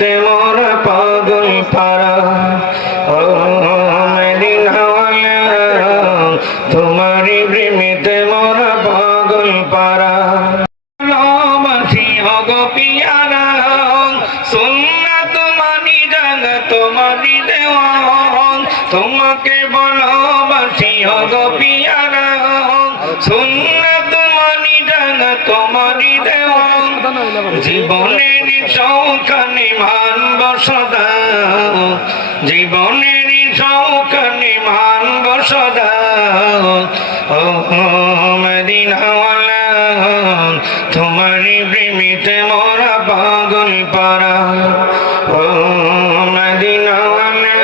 প্রেমিতে মোরা পাগল পারা ও মদিনাওয়ালা তোমারি প্রেমিতে মোরা পাগল পারা। ভালোবাসি হগো পিয়ারা, সুন্নাত মানি জান তোমারি দেওয়ান। তোমাকে জান তোমারি দেওয়ান জীবনের সৌখানে মানব সদা জীবনের সৌখানে মানব সদা ও প্রেমিতে মোরা ও মদিনাওয়ালা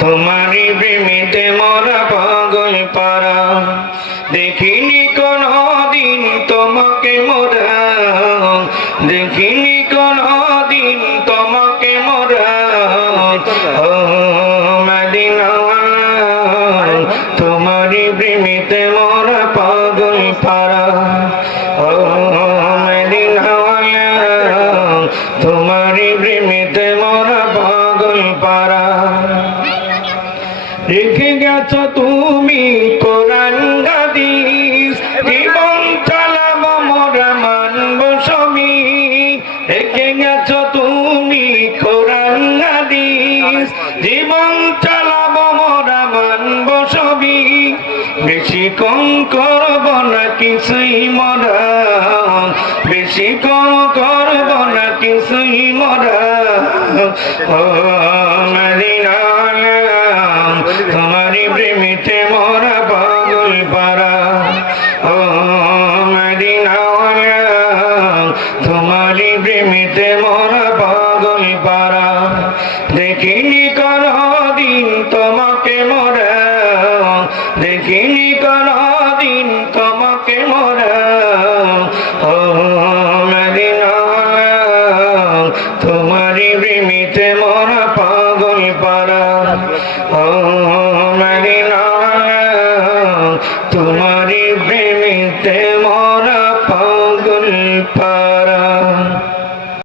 তোমারি প্রেমিতে মোরা পাগল পারা দেখিনি কোনো দিন তোমাকে মোরা দেখিনি কোনো দিন তোমাকে মোরা তোমারি প্রেমিতে মোরা পাগল পারা তোমারি প্রেমিতে মোরা পাগল পারা রেখে গেছো তুমি রেখে গেছো তুমি কোরআন হাদিস, জীবন চালাব মোরা, মানব সবই বেশি কম করব না কিছুই মরা, বেশি কম করব না কিছুই মরা। ও মদিনালা তোমারি প্রেমিতে মোরা দেখিনি দিন তোমাকে মোরা। দেখিনি দিন তোমাকে মোরা। ও তোমারি প্রেমিতে মরা ও প্রেমিতে পাগল পারা